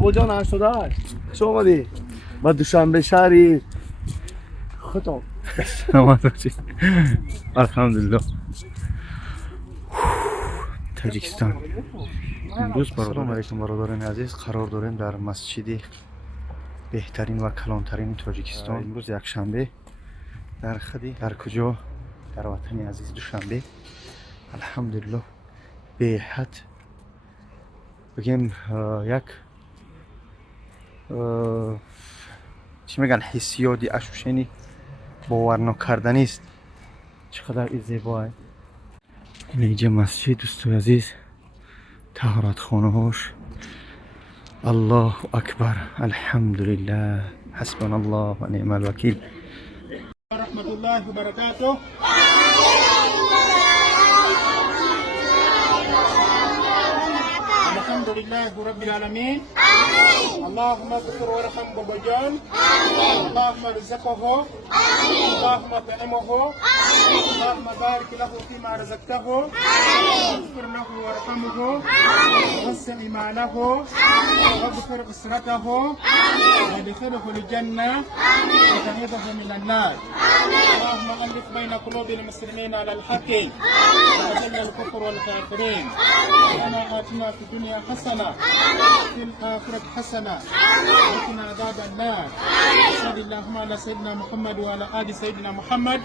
بابا جان 88 چه اومدی؟ بعد دوشنبه شهری خطا سلامت باشی. الحمدلله. تاجیکستان. امروز سلام علیکم برادران عزیز، قرار داریم در مسجد بهترین و کلانترین تاجیکستان. امروز یک شنبه در خدی در کجا در وطن عزیز دوشنبه الحمدلله به حد بگیم یک چی میگن حسیاتی اشوشنی باور نکردنی است. چقدر این زیباه. این اینجا مسجد دوستای عزیز، طهارت خانه هاش. الله اکبر، الحمدلله، حسبنا الله و نعم الوکیل. رحمة الله وبركاته. الحمد لله رب العالمين. اللهم اغفر وارحم بابا جان. اللهم ارزقه. اللهم اطعمه. اللهم بارك له فيما رزقته. اغفر له وارحمه. وسع ماله. واغفر اسرته. وادخله الجنة. وتعيذه من النار. اللهم ألف بين قلوب المسلمين على الحق وأذل الكفر والكافرين. ربنا آتنا في الدنيا حسنة وفي الآخرة حسنة وقنا عذاب النار. صل اللهم على سيدنا محمد وعلى آل سيدنا محمد.